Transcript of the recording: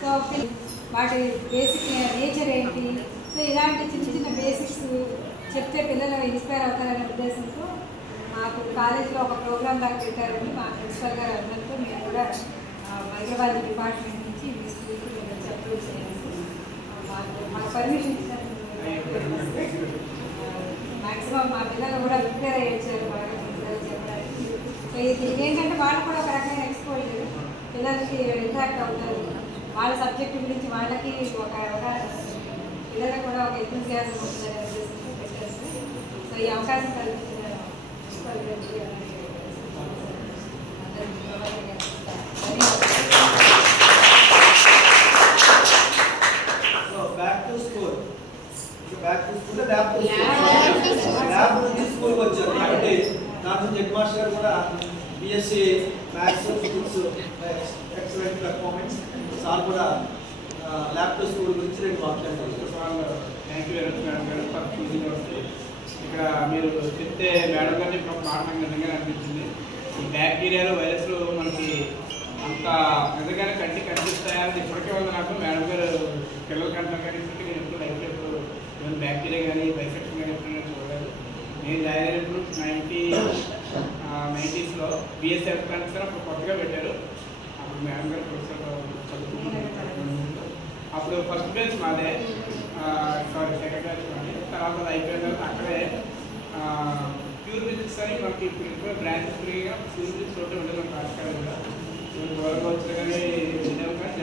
So వాటి basic nature ఏంటి, so ఇలాంటి చిన్న చిన్న బేసిక్స్ చెప్తే పిల్లలు ఇన్స్పైర్ అవుతారనే ఉద్దేశంతో మాకు కాలేజీలో ఒక ప్రోగ్రామ్ దాకా పెట్టారని మా ప్రిన్సిపల్ గారు అన్నట్టు మేము కూడా హైదరాబాద్ డిపార్ట్మెంట్ నుంచి మీ స్కూల్కి మేము అప్రూవ్ చేయాలి. మాకు పర్మిషన్ ఇచ్చినట్టు మ్యాక్సిమం మా పిల్లలు కూడా ప్రిపేర్ అయ్యొచ్చారు బాగా పిల్లలు చెప్పడానికి. సో ఇది ఏంటంటే వాళ్ళు కూడా ఒక రకమైన ఎక్స్పోజర్, పిల్లలకి ఇంట్రాక్ట్ అవుతారు, వాళ్ళ సబ్జెక్టు గురించి వాళ్ళకి ఒక అవగాహన, పిల్లలకు కూడా ఒక ఎంతూజియాజం ఉంటుందనే ఉద్దేశంతో పెట్టారు. సో ఈ అవకాశం కల్పించిన స్కూల్కి వచ్చారు కాబట్టి నాకు హెడ్ మాస్టర్ కూడా BSc maths physics excellent performance sir కూడా ల్యాబ్ టు స్కూల్ గురించి 2 వాక్యాలు thank you very much madam గారు ఫర్ చూసింగ్ వస్తే ఇక్కడ మీరు చెప్తే మేడం గారిని ఇప్పుడు మాట్లాడగా అనిపించింది. ఈ బ్యాక్టీరియాలు వైరస్లు మనకి అంత నిజంగానే కనిపిస్తాయని ఇప్పటికే ఉంది. నాకు మేడం గారు పిల్లలు కంటారు కానీ ఇప్పటికీ నేను ఎప్పుడు లైఫ్లో ఎప్పుడు ఏమైనా బ్యాక్టీరియా కానీ బైసెక్షన్ కానీ ఎప్పుడు నేను చూడలేదు. నేను జాయిన్ అయినప్పుడు 90s బిఎస్సీ ఎలక్ట్రానిక్స్ అని అప్పుడు కొత్తగా పెట్టారు. అప్పుడు మేడం గారు ప్రొఫెసర్ చదువుకుంటున్నారు. అప్పుడు ఫస్ట్ బెంచ్ మాదే, సారీ సెకండ్ బెంచ్ మాది. తర్వాత అయిపోయిన తర్వాత అక్కడే ప్యూర్ ఫిజిక్స్ అని మనకి ఇప్పుడు బ్రాంచెస్ ఫ్రీగా ప్యూర్ ఫిజిక్స్ ఒకటి ఉండేది మన రాష్ట్రాలు కూడా. దూరంగా వచ్చినా కానీ విన్నాం కానీ